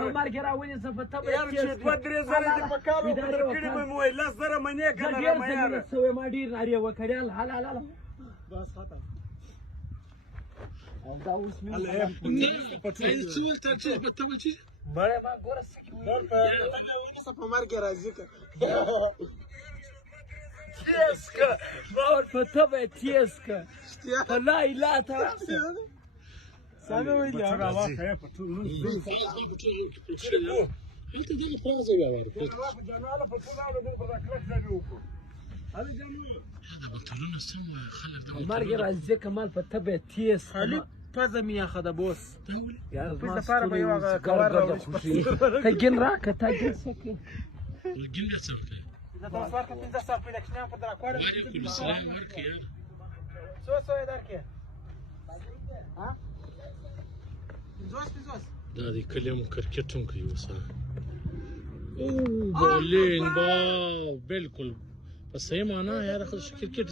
په مرګ راونیسه په تبه یار چې 2-3 زره دې په کال ورکړي به مو 10 زره منې کنه ما یار ما ډیر ناری وکړل حلال بس ختم او دا اوس مې څول تر چې په تبه چې مړه ما ګوره سکی ور په تبه ونیسه په مرګ راځي که تیز که ما ور په تبه تیز که په لا اله ته سمه ویلي هلته دغه پرغزه ویواره دا بطلونه سم وایه خلک مرګ راځي کمال په تبه تیز خالي پزه مې یخه ده بوس یار پس لپاره به یو هغه کور راوړي ته ګین راکه ته ګین سکه ګین بیا څه وکړه زه تاسو ورکړه 15 سال پیدا کښینم په دراکوړه وعلیکم السلام ورکړه یار څو یې درکې ها 50 دا د کلیم کرکټ هم کوي وسه او بولین با بالکل په صحیح معنا یار خو کرکټ